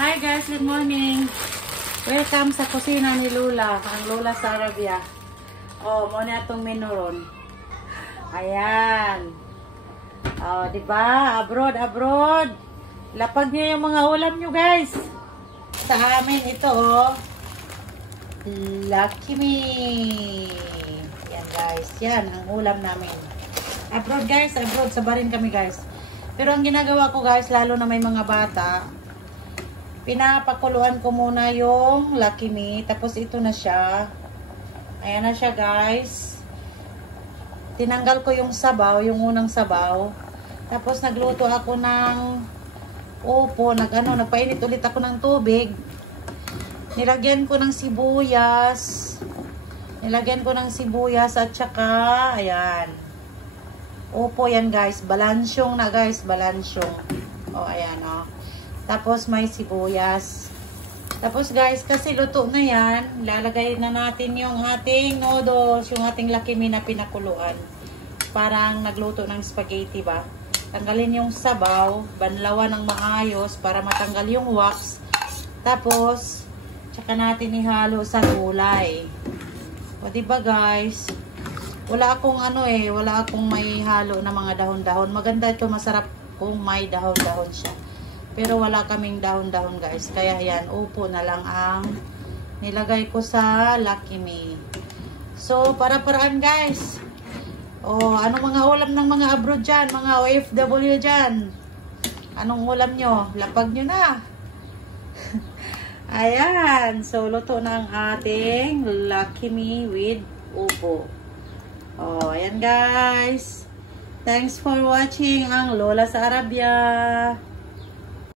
Hi guys, good morning. Welcome sa kusina ni Lola, ang Lola sa Arabia. Oh, muna itong menu ron. Ayan. Oh, di ba? Abroad. Lapag niyo yung mga ulam niyo, guys. Sa amin ito, oh. Lucky Me. Yan, guys. Yan ang ulam namin. Abroad, guys. Abroad. Sabarin kami, guys. Pero ang ginagawa ko, guys, lalo na may mga bata, pinapakuluan ko muna yung Lucky Me. Tapos ito na siya. Ayan na siya, guys. Tinanggal ko yung sabaw, yung unang sabaw. Tapos nagluto ako ng upo, nagpainit ulit ako ng tubig. Nilagyan ko ng sibuyas. At saka, ayan. Upo yan, guys. Balansyong na, guys. Balansyong. O, ayan, o. Tapos may sibuyas. Tapos, guys, kasi luto na yan, lalagay na natin yung ating noodles, yung ating Lucky Me na pinakuluan. Parang nagluto ng spaghetti ba? Tanggalin yung sabaw, banlawan ng maayos para matanggal yung wax. Tapos, tsaka natin ihalo sa gulay. O, diba, guys? Wala akong wala akong may halo na mga dahon-dahon. Maganda ito, masarap kung may dahon-dahon siya. Pero wala kaming dahon-dahon, guys. Kaya yan, upo na lang ang nilagay ko sa Lucky Me. So, para-paraan, guys. O, anong mga ulam ng mga abroad dyan? Mga OFW dyan? Anong ulam nyo? Lapag nyo na. Ayan. So, luto na ang ating Lucky Me with upo. O, ayan, guys. Thanks for watching ang Lola sa Arabia.